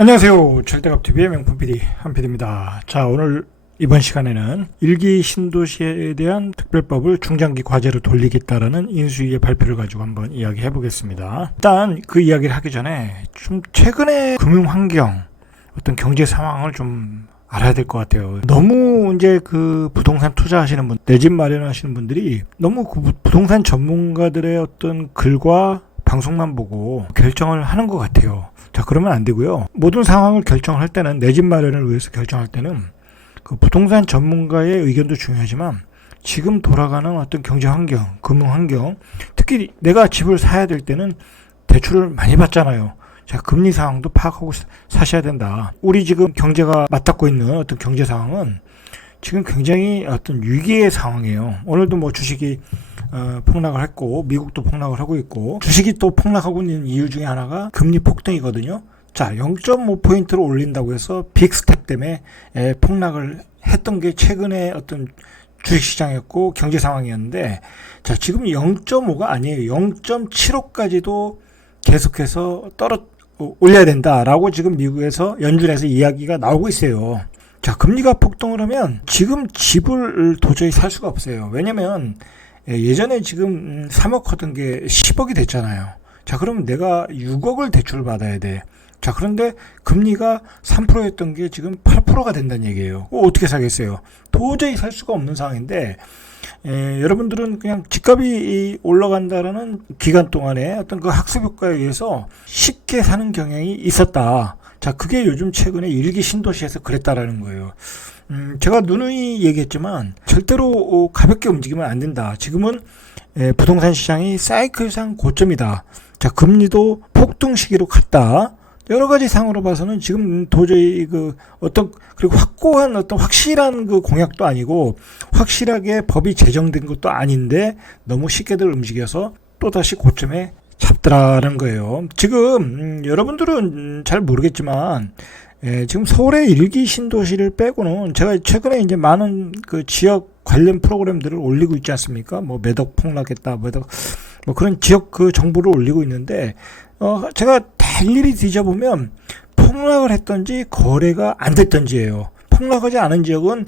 안녕하세요. 절대값TV의 명품 PD 한PD입니다. 자, 오늘 이번 시간에는 일기 신도시에 대한 특별법을 중장기 과제로 돌리겠다라는 인수위의 발표를 가지고 한번 이야기해 보겠습니다. 일단 그 이야기를 하기 전에 좀 최근의 금융 환경, 어떤 경제 상황을 좀 알아야 될 것 같아요. 너무 이제 그 부동산 투자하시는 분, 내 집 마련하시는 분들이 너무 그 부동산 전문가들의 어떤 글과 방송만 보고 결정을 하는 것 같아요. 자, 그러면 안 되고요. 모든 상황을 결정할 때는, 내 집 마련을 위해서 결정할 때는 그 부동산 전문가의 의견도 중요하지만 지금 돌아가는 어떤 경제 환경, 금융 환경, 특히 내가 집을 사야 될 때는 대출을 많이 받잖아요. 자, 금리 상황도 파악하고 사셔야 된다. 우리 지금 경제가 맞닿고 있는 어떤 경제 상황은 지금 굉장히 어떤 위기의 상황이에요. 오늘도 뭐 주식이 폭락을 했고, 미국도 폭락을 하고 있고, 주식이 또 폭락하고 있는 이유 중에 하나가 금리 폭등이거든요. 자, 0.5포인트를 올린다고 해서 빅스텝 때문에 폭락을 했던 게 최근에 어떤 주식시장이었고 경제 상황이었는데, 자, 지금 0.5가 아니에요. 0.75까지도 계속해서 올려야 된다라고 지금 미국에서 연준에서 이야기가 나오고 있어요. 자, 금리가 폭등을 하면 지금 집을 도저히 살 수가 없어요. 왜냐면 예전에 지금 3억 하던 게 10억이 됐잖아요. 자, 그러면 내가 6억을 대출을 받아야 돼. 자, 그런데 금리가 3%였던 게 지금 8%가 된다는 얘기예요. 어떻게 사겠어요? 도저히 살 수가 없는 상황인데, 여러분들은 그냥 집값이 올라간다라는 기간 동안에 어떤 그 학습 효과에 의해서 쉽게 사는 경향이 있었다. 자, 그게 요즘 최근에 일기 신도시에서 그랬다라는 거예요. 제가 누누이 얘기했지만 절대로 가볍게 움직이면 안 된다. 지금은 부동산 시장이 사이클상 고점이다. 자, 금리도 폭등 시기로 갔다. 여러 가지 상으로 봐서는 지금 도저히 그리고 확고한 어떤 확실한 그 공약도 아니고 확실하게 법이 제정된 것도 아닌데 너무 쉽게들 움직여서 또다시 고점에 잡더라는 거예요. 지금 여러분들은 잘 모르겠지만 지금 서울의 일기 신도시를 빼고는 제가 최근에 이제 많은 그 지역 관련 프로그램들을 올리고 있지 않습니까? 뭐 매덕 폭락했다, 뭐 그런 지역 그 정보를 올리고 있는데, 제가 일일이 뒤져보면 폭락을 했던지 거래가 안 됐던지예요. 폭락하지 않은 지역은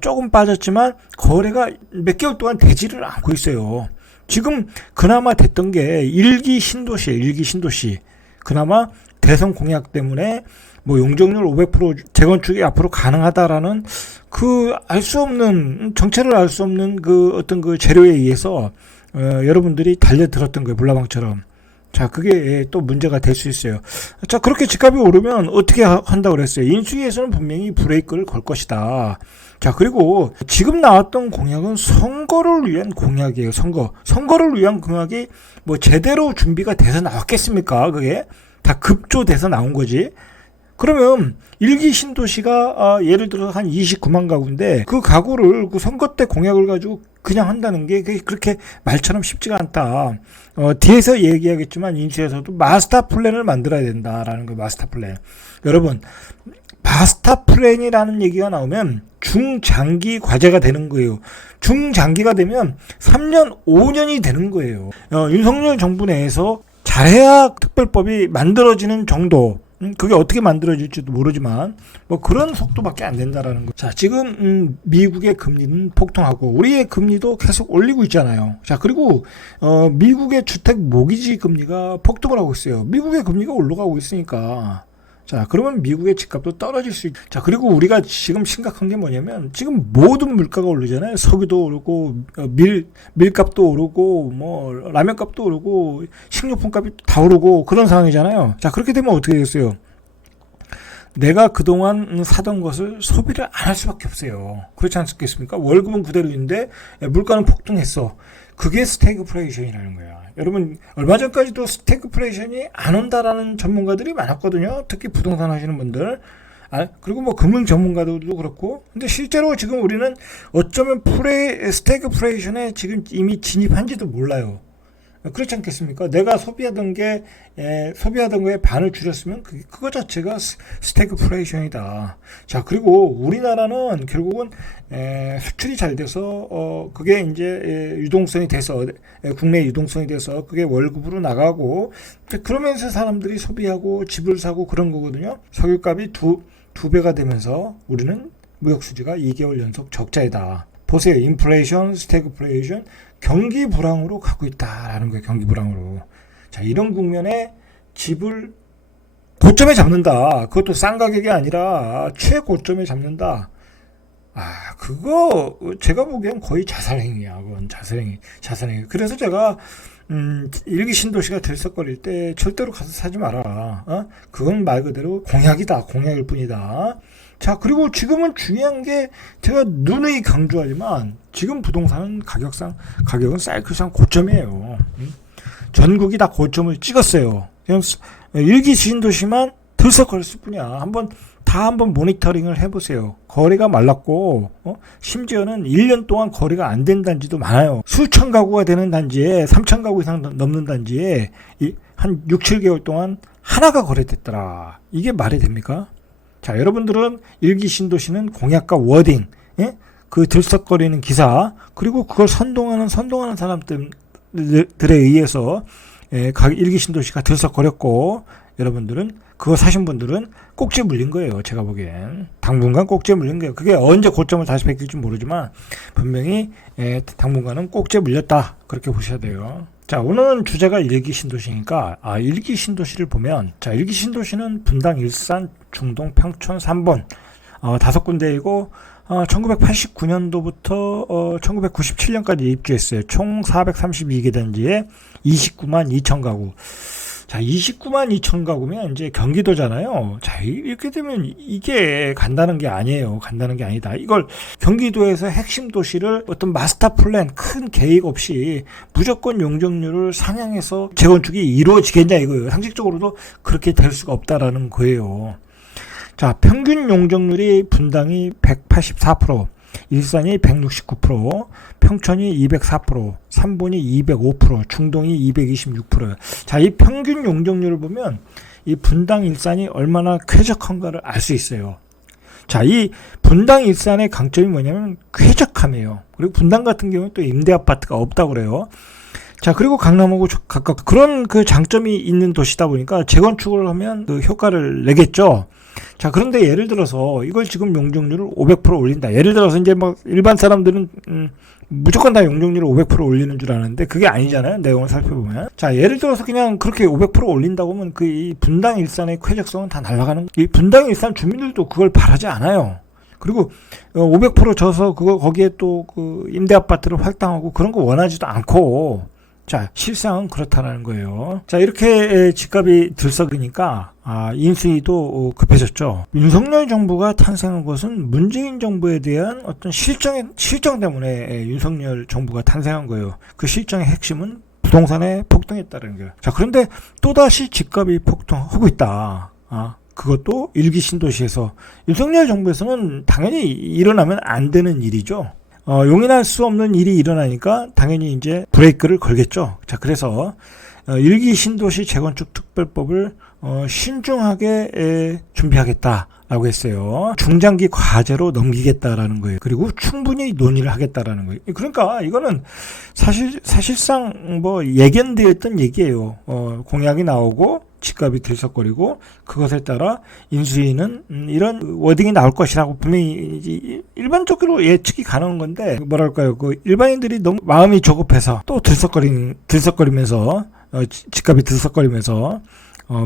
조금 빠졌지만 거래가 몇 개월 동안 되지를 않고 있어요. 지금 그나마 됐던 게 일기 신도시예요. 일기 신도시. 그나마 대선 공약 때문에 뭐 용적률 500% 재건축이 앞으로 가능하다라는 그 알 수 없는, 정체를 알 수 없는 그 어떤 그 재료에 의해서 여러분들이 달려들었던 거예요. 불나방처럼. 자, 그게 또 문제가 될 수 있어요. 자, 그렇게 집값이 오르면 어떻게 한다고 그랬어요? 인수위에서는 분명히 브레이크를 걸 것이다. 자, 그리고 지금 나왔던 공약은 선거를 위한 공약이에요. 선거를 위한 공약이 뭐 제대로 준비가 돼서 나왔겠습니까? 그게 다 급조돼서 나온 거지. 그러면 일기 신도시가 예를 들어 한 29만 가구인데 그 가구를 그 선거 때 공약을 가지고 그냥 한다는 게 그렇게 말처럼 쉽지가 않다. 뒤에서 얘기하겠지만 인수에서도 마스터 플랜을 만들어야 된다라는 거예요. 마스터 플랜. 여러분, 마스터 플랜이라는 얘기가 나오면 중장기 과제가 되는 거예요. 중장기가 되면 3년, 5년이 되는 거예요. 윤석열 정부 내에서 잘해야 특별법이 만들어지는 정도. 그게 어떻게 만들어질지도 모르지만 뭐 그런 속도밖에 안 된다라는 거. 자, 지금 미국의 금리는 폭등하고 우리의 금리도 계속 올리고 있잖아요. 자, 그리고 미국의 주택 모기지 금리가 폭등을 하고 있어요. 미국의 금리가 올라가고 있으니까. 자, 그러면 미국의 집값도 떨어질 수 있죠. 자, 그리고 우리가 지금 심각한 게 뭐냐면 지금 모든 물가가 오르잖아요. 석유도 오르고 밀값도 오르고 뭐 라면값도 오르고 식료품값이 다 오르고 그런 상황이잖아요. 자, 그렇게 되면 어떻게 되겠어요? 내가 그동안 사던 것을 소비를 안 할 수밖에 없어요. 그렇지 않겠습니까? 월급은 그대로인데 물가는 폭등했어. 그게 스태그플레이션이라는 거야. 여러분, 얼마 전까지도 스태그플레이션이 안 온다라는 전문가들이 많았거든요. 특히 부동산 하시는 분들. 그리고 뭐 금융 전문가들도 그렇고. 근데 실제로 지금 우리는 어쩌면 스태그플레이션에 지금 이미 진입한지도 몰라요. 그렇지 않겠습니까? 내가 소비하던 거에 반을 줄였으면 그거 자체가 스태그플레이션이다. 자, 그리고 우리나라는 결국은 수출이 잘 돼서 그게 이제 유동성이 돼서 국내 유동성이 돼서 그게 월급으로 나가고 그러면서 사람들이 소비하고 집을 사고 그런 거거든요. 석유값이 두 배가 되면서 우리는 무역 수지가 2개월 연속 적자이다. 보세요. 인플레이션, 스태그플레이션, 경기 불황으로 가고 있다라는 거예요. 경기 불황으로. 자, 이런 국면에 집을 고점에 잡는다. 그것도 싼 가격이 아니라 최고점에 잡는다. 그거 제가 보기엔 거의 자살행위야. 그건 자살행위. 그래서 제가 일기 신도시가 들썩거릴 때 절대로 가서 사지 마라. 그건 말 그대로 공약이다. 공약일 뿐이다. 자, 그리고 지금은 중요한 게 제가 누누이 강조하지만 지금 부동산은 가격은 사이클상 고점이에요. 전국이 다 고점을 찍었어요. 그냥 일기 신도시만 들썩거렸을 뿐이야. 한번 모니터링을 해보세요. 거래가 말랐고 심지어는 1년 동안 거래가 안 된 단지도 많아요. 수천 가구가 되는 단지에 3천 가구 이상 넘는 단지에 한 6, 7개월 동안 하나가 거래됐더라. 이게 말이 됩니까? 자, 여러분들은 일기 신도시는 공약과 워딩, 그 들썩거리는 기사, 그리고 그걸 선동하는 사람들에 의해서 일기 신도시가 들썩거렸고, 여러분들은 그거 사신 분들은 꼭지에 물린 거예요. 제가 보기엔 당분간 꼭지에 물린 거예요. 그게 언제 고점을 다시 뺏길지 모르지만 분명히 당분간은 꼭지에 물렸다. 그렇게 보셔야 돼요. 자, 오늘은 주제가 일기 신도시니까 일기 신도시를 보면, 자, 일기 신도시는 분당, 일산, 중동, 평촌 3번 5군데이고 1989년도부터 1997년까지 입주했어요. 총 432개 단지에 29만 2천 가구. 자, 29만 2천 가구면 이제 경기도잖아요. 자, 이렇게 되면 이게 간다는 게 아니에요. 간다는 게 아니다. 이걸 경기도에서 핵심 도시를 어떤 마스터 플랜, 큰 계획 없이 무조건 용적률을 상향해서 재건축이 이루어지겠냐 이거예요. 상식적으로도 그렇게 될 수가 없다라는 거예요. 자, 평균 용적률이 분당이 184%, 일산이 169%, 평촌이 204%, 삼본이 205%, 중동이 226%. 자, 이 평균 용적률을 보면 이 분당 일산이 얼마나 쾌적한가를 알 수 있어요. 자, 이 분당 일산의 강점이 뭐냐면 쾌적함이에요. 그리고 분당 같은 경우는 또 임대 아파트가 없다고 그래요. 자, 그리고 강남하고 가깝고 그런 그 장점이 있는 도시다 보니까 재건축을 하면 그 효과를 내겠죠. 자, 그런데 예를 들어서 이걸 지금 용적률을 500% 올린다. 예를 들어서 이제 막 일반 사람들은 무조건 다 용적률을 500% 올리는 줄 아는데 그게 아니잖아요. 내용을 살펴보면. 자, 예를 들어서 그냥 그렇게 500% 올린다고 하면 이 분당 일산의 쾌적성은 다 날아가는, 이 분당 일산 주민들도 그걸 바라지 않아요. 그리고 500% 줘서 거기에 또 그 임대 아파트를 활당하고 그런 거 원하지도 않고, 자, 실상은 그렇다는 거예요. 자, 이렇게 집값이 들썩이니까 인수위도 급해졌죠. 윤석열 정부가 탄생한 것은 문재인 정부에 대한 어떤 실정 때문에 윤석열 정부가 탄생한 거예요. 그 실정의 핵심은 부동산에 폭등했다는 거예요. 자, 그런데 또다시 집값이 폭등하고 있다. 그것도 일기 신도시에서. 윤석열 정부에서는 당연히 일어나면 안 되는 일이죠. 용인할 수 없는 일이 일어나니까 당연히 이제 브레이크를 걸겠죠. 자, 그래서 일기 신도시 재건축 특별법을 신중하게 준비하겠다라고 했어요. 중장기 과제로 넘기겠다라는 거예요. 그리고 충분히 논의를 하겠다라는 거예요. 그러니까 이거는 사실상 뭐 예견되었던 얘기예요. 공약이 나오고 집값이 들썩거리고 그것에 따라 인수위는 이런 워딩이 나올 것이라고 분명히 일반적으로 예측이 가능한 건데, 뭐랄까요, 그 일반인들이 너무 마음이 조급해서 또 들썩거리면서 집값이 들썩거리면서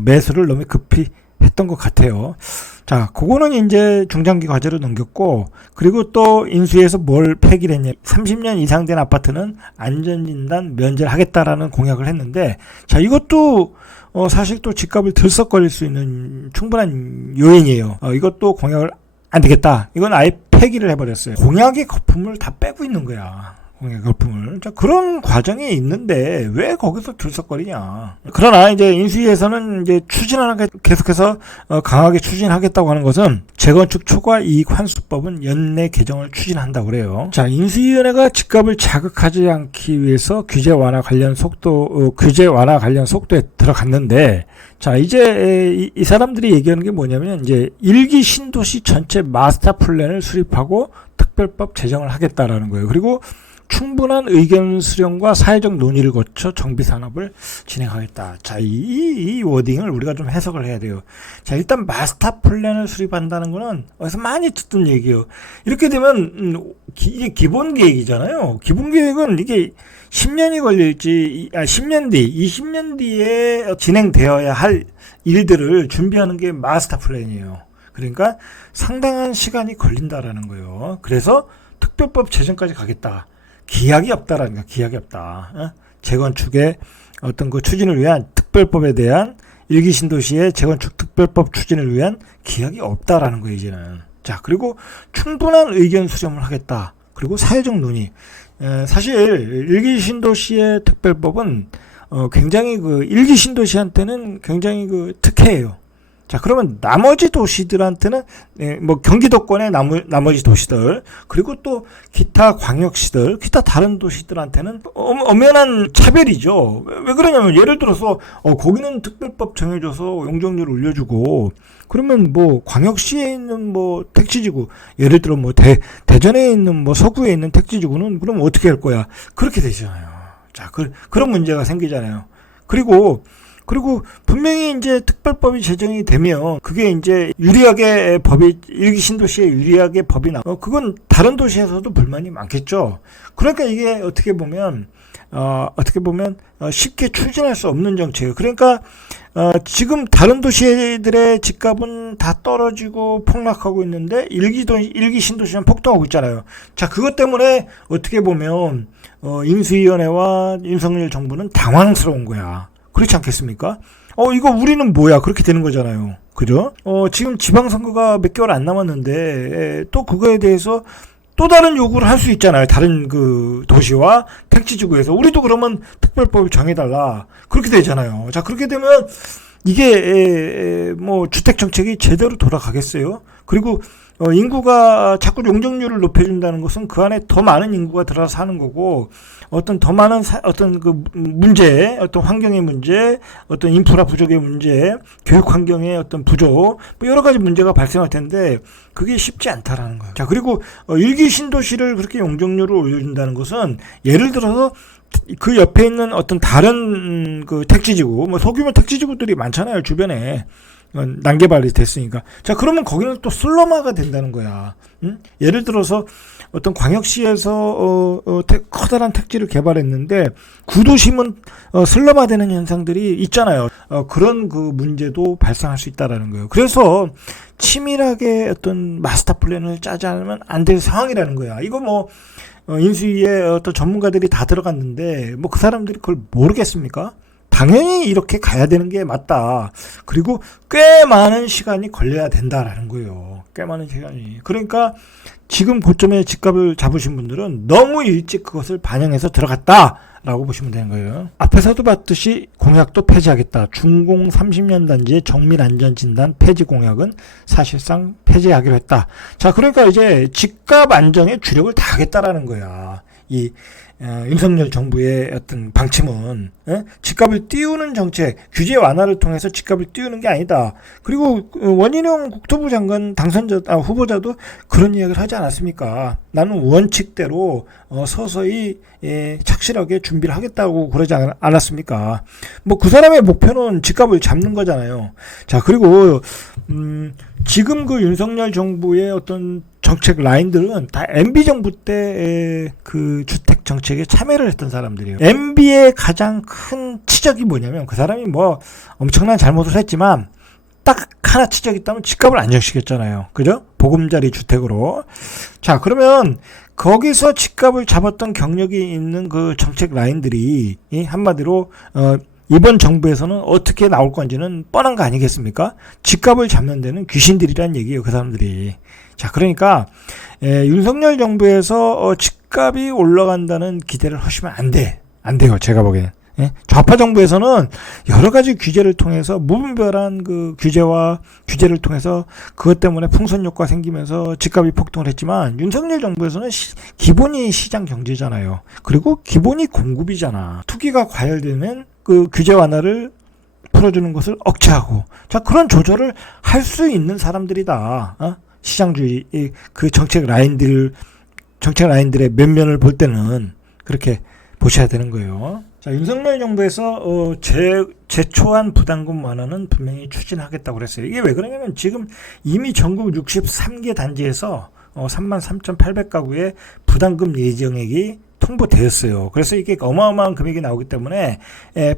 매수를 너무 급히 했던 것 같아요. 자, 그거는 이제 중장기 과제로 넘겼고, 그리고 또 인수위에서 뭘 폐기를 했냐. 30년 이상 된 아파트는 안전진단 면제를 하겠다라는 공약을 했는데, 자, 이것도 사실 또 집값을 들썩거릴 수 있는 충분한 요인이에요. 이것도 공약을 안 되겠다. 이건 아예 폐기를 해버렸어요. 공약의 거품을 다 빼고 있는 거야. 공약 거품을. 자, 그런 과정이 있는데 왜 거기서 들썩거리냐. 그러나 이제 인수위에서는 이제 계속해서 강하게 추진하겠다고 하는 것은 재건축 초과 이익 환수법은 연내 개정을 추진한다고 그래요. 자, 인수위원회가 집값을 자극하지 않기 위해서 규제 완화 관련 속도에 들어갔는데, 자, 이제 이 사람들이 얘기하는 게 뭐냐면 이제 1기 신도시 전체 마스터 플랜을 수립하고 특별법 제정을 하겠다라는 거예요. 그리고 충분한 의견 수렴과 사회적 논의를 거쳐 정비 산업을 진행하겠다. 자, 이 워딩을 우리가 좀 해석을 해야 돼요. 자, 일단 마스터 플랜을 수립한다는 거는 어디서 많이 듣던 얘기예요. 이렇게 되면 이게 기본 계획이잖아요. 기본 계획은 이게 10년이 걸릴지 10년 뒤, 20년 뒤에 진행되어야 할 일들을 준비하는 게 마스터 플랜이에요. 그러니까 상당한 시간이 걸린다라는 거예요. 그래서 특별법 제정까지 가겠다. 기약이 없다라는 거야. 기약이 없다. 재건축의 어떤 그 추진을 위한 특별법에 대한 일기 신도시의 재건축 특별법 추진을 위한 기약이 없다라는 거예요, 이제는. 자, 그리고 충분한 의견 수렴을 하겠다. 그리고 사회적 논의. 사실 일기 신도시의 특별법은 굉장히 그 일기 신도시한테는 굉장히 그 특혜예요. 자, 그러면 나머지 도시들한테는 뭐 경기도권의 나머지 도시들, 그리고 또 기타 광역시들, 기타 다른 도시들한테는 엄연한 차별이죠. 왜 그러냐면 예를 들어서 거기는 특별법 정해줘서 용적률을 올려주고, 그러면 뭐 광역시에 있는 뭐 택지지구, 예를 들어 뭐 대전에 있는 뭐 서구에 있는 택지지구는 그럼 어떻게 할 거야? 그렇게 되잖아요. 자, 그런 문제가 생기잖아요. 그리고 분명히 이제 특별법이 제정이 되면 그게 이제 유리하게 일기 신도시에 유리하게 법이 그건 다른 도시에서도 불만이 많겠죠. 그러니까 이게 어떻게 보면 쉽게 추진할 수 없는 정책이에요. 그러니까 지금 다른 도시들의 집값은 다 떨어지고 폭락하고 있는데 일기 신도시는 폭등하고 있잖아요. 자, 그것 때문에 어떻게 보면 인수위원회와 윤석열 정부는 당황스러운 거야. 그렇지 않겠습니까? 이거 우리는 뭐야? 그렇게 되는 거잖아요. 그죠? 지금 지방선거가 몇 개월 안 남았는데, 또 그거에 대해서 또 다른 요구를 할 수 있잖아요. 다른 그 도시와 택지지구에서. 우리도 그러면 특별법을 정해달라. 그렇게 되잖아요. 자, 그렇게 되면 이게, 뭐, 주택정책이 제대로 돌아가겠어요? 그리고, 인구가 자꾸 용적률을 높여준다는 것은 그 안에 더 많은 인구가 들어서 사는 거고, 어떤 더 많은 어떤 그 문제, 어떤 환경의 문제, 어떤 인프라 부족의 문제, 교육 환경의 어떤 부족, 뭐 여러 가지 문제가 발생할 텐데, 그게 쉽지 않다라는 거예요. 자, 그리고 일기 신도시를 그렇게 용적률을 올려준다는 것은 예를 들어서 그 옆에 있는 어떤 다른 그 택지지구, 뭐 소규모 택지지구들이 많잖아요, 주변에. 난개발이 됐으니까. 자, 그러면 거기는 또 슬럼화가 된다는 거야. 응? 예를 들어서 어떤 광역시에서 커다란 택지를 개발했는데 구도심은 슬럼화되는 현상들이 있잖아요. 그런 그 문제도 발생할 수 있다라는 거예요. 그래서 치밀하게 어떤 마스터 플랜을 짜지 않으면 안 될 상황이라는 거야. 이거 뭐 인수위에 어떤 전문가들이 다 들어갔는데 뭐 그 사람들이 그걸 모르겠습니까? 당연히 이렇게 가야 되는 게 맞다. 그리고 꽤 많은 시간이 걸려야 된다라는 거예요. 꽤 많은 시간이. 그러니까 지금 고점에 집값을 잡으신 분들은 너무 일찍 그것을 반영해서 들어갔다라고 보시면 되는 거예요. 앞에서도 봤듯이 공약도 폐지하겠다. 준공 30년 단지의 정밀 안전 진단 폐지 공약은 사실상 폐지하기로 했다. 자, 그러니까 이제 집값 안정에 주력을 다 하겠다라는 거야. 윤석열 정부의 어떤 방침은 집값을 띄우는 정책, 규제 완화를 통해서 집값을 띄우는 게 아니다. 그리고 원희룡 국토부 장관 후보자도 그런 이야기를 하지 않았습니까? 나는 원칙대로 서서히 착실하게 준비를 하겠다고 그러지 않았습니까? 뭐 그 사람의 목표는 집값을 잡는 거잖아요. 자, 그리고 지금 그 윤석열 정부의 어떤 정책 라인들은 다 MB 정부 때 그 주택 정책에 참여를 했던 사람들이에요. MB의 가장 큰 치적이 뭐냐면 그 사람이 뭐 엄청난 잘못을 했지만 딱 하나 치적이 있다면 집값을 안정시켰잖아요. 그죠? 보금자리 주택으로. 자, 그러면 거기서 집값을 잡았던 경력이 있는 그 정책 라인들이 한마디로 이번 정부에서는 어떻게 나올 건지는 뻔한 거 아니겠습니까? 집값을 잡는 데는 귀신들이란 얘기예요, 그 사람들이. 자, 그러니까 윤석열 정부에서 집값이 올라간다는 기대를 하시면 안 돼요. 제가 보기엔. 예? 좌파 정부에서는 여러 가지 규제를 통해서 무분별한 그 규제를 통해서 그것 때문에 풍선 효과 생기면서 집값이 폭등을 했지만 윤석열 정부에서는 기본이 시장 경제잖아요. 그리고 기본이 공급이잖아. 투기가 과열되면 그 규제 완화를 풀어주는 것을 억제하고, 자, 그런 조절을 할 수 있는 사람들이다. 시장주의 그 정책 라인들의 면면을 볼 때는 그렇게 보셔야 되는 거예요. 자, 윤석열 정부에서 제초한 부담금 완화는 분명히 추진하겠다고 그랬어요. 이게 왜 그러냐면 지금 이미 전국 63개 단지에서 33,800가구의 부담금 예정액이 통보되었어요. 그래서 이게 어마어마한 금액이 나오기 때문에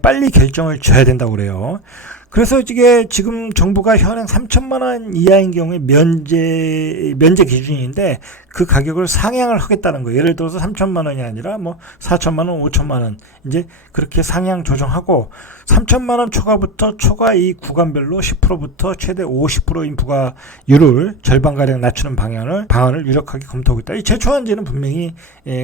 빨리 결정을 줘야 된다고 그래요. 그래서 이게 지금 정부가 현행 3천만 원 이하인 경우에 면제 기준인데 그 가격을 상향을 하겠다는 거예요. 예를 들어서 3천만 원이 아니라 뭐 4천만 원, 5천만 원 이제 그렇게 상향 조정하고 3천만 원 초과 이 구간별로 10%부터 최대 50%인 부과율을 절반가량 낮추는 방안을 유력하게 검토하고 있다. 이 제초한제는 분명히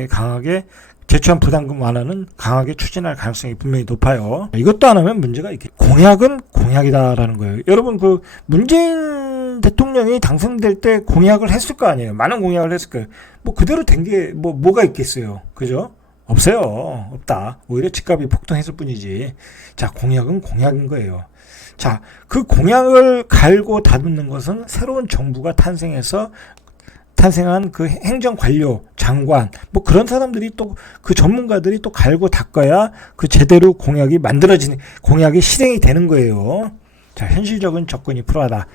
강하게 제초한 부담금 완화는 강하게 추진할 가능성이 분명히 높아요. 이것도 안 하면 문제가 있겠죠. 공약은 공약이다라는 거예요. 여러분 그 문재인 대통령이 당선될 때 공약을 했을 거 아니에요. 많은 공약을 했을 거예요. 뭐 그대로 된 게 뭐가 있겠어요. 그죠? 없어요. 없다. 오히려 집값이 폭등했을 뿐이지. 자, 공약은 공약인 거예요. 자, 그 공약을 갈고 다듬는 것은 새로운 정부가 탄생한 그 행정관료, 장관, 뭐 그런 사람들이 또 그 전문가들이 또 갈고 닦아야 그 제대로 공약이 실행이 되는 거예요. 자, 현실적인 접근이 필요하다.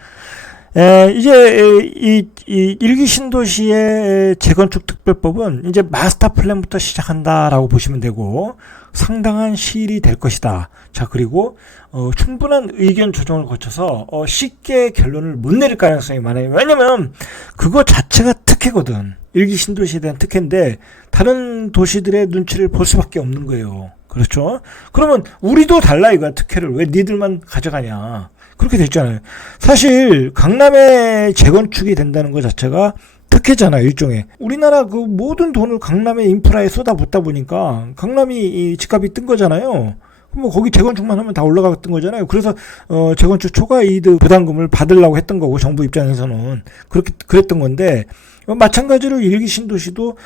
이제 이 일기 신도시의 재건축 특별법은 이제 마스터 플랜부터 시작한다라고 보시면 되고 상당한 시일이 될 것이다. 자, 그리고 충분한 의견 조정을 거쳐서 쉽게 결론을 못 내릴 가능성이 많아요. 왜냐면 그거 자체가 특혜거든. 일기 신도시에 대한 특혜인데 다른 도시들의 눈치를 볼 수밖에 없는 거예요. 그렇죠? 그러면 우리도 달라 이거야. 특혜를 왜 니들만 가져가냐. 그렇게 됐잖아요. 사실 강남에 재건축이 된다는 것 자체가 특혜잖아요. 일종의. 우리나라 그 모든 돈을 강남의 인프라에 쏟아붓다 보니까 강남이 이 집값이 뜬 거잖아요. 뭐 거기 재건축만 하면 다 올라갔던 거잖아요. 그래서 재건축 초과 이득 부담금을 받으려고 했던 거고 정부 입장에서는 그랬던 건데 마찬가지로 일기 신도시도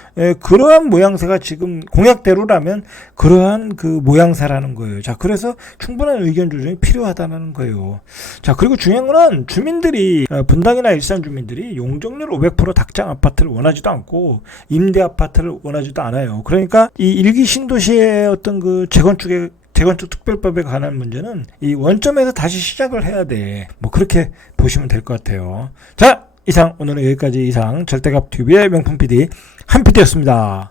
그러한 모양새가 지금 공약대로라면 그러한 그 모양새라는 거예요. 자, 그래서 충분한 의견 조정이 필요하다는 거예요. 자, 그리고 중요한 거는 주민들이 분당이나 일산 주민들이 용적률 500% 닭장 아파트를 원하지도 않고 임대 아파트를 원하지도 않아요. 그러니까 이 일기 신도시의 어떤 그 재건축 특별법에 관한 문제는 이 원점에서 다시 시작을 해야 돼. 뭐 그렇게 보시면 될 것 같아요. 자, 오늘은 여기까지 절대값 TV의 명품 PD 한 PD였습니다.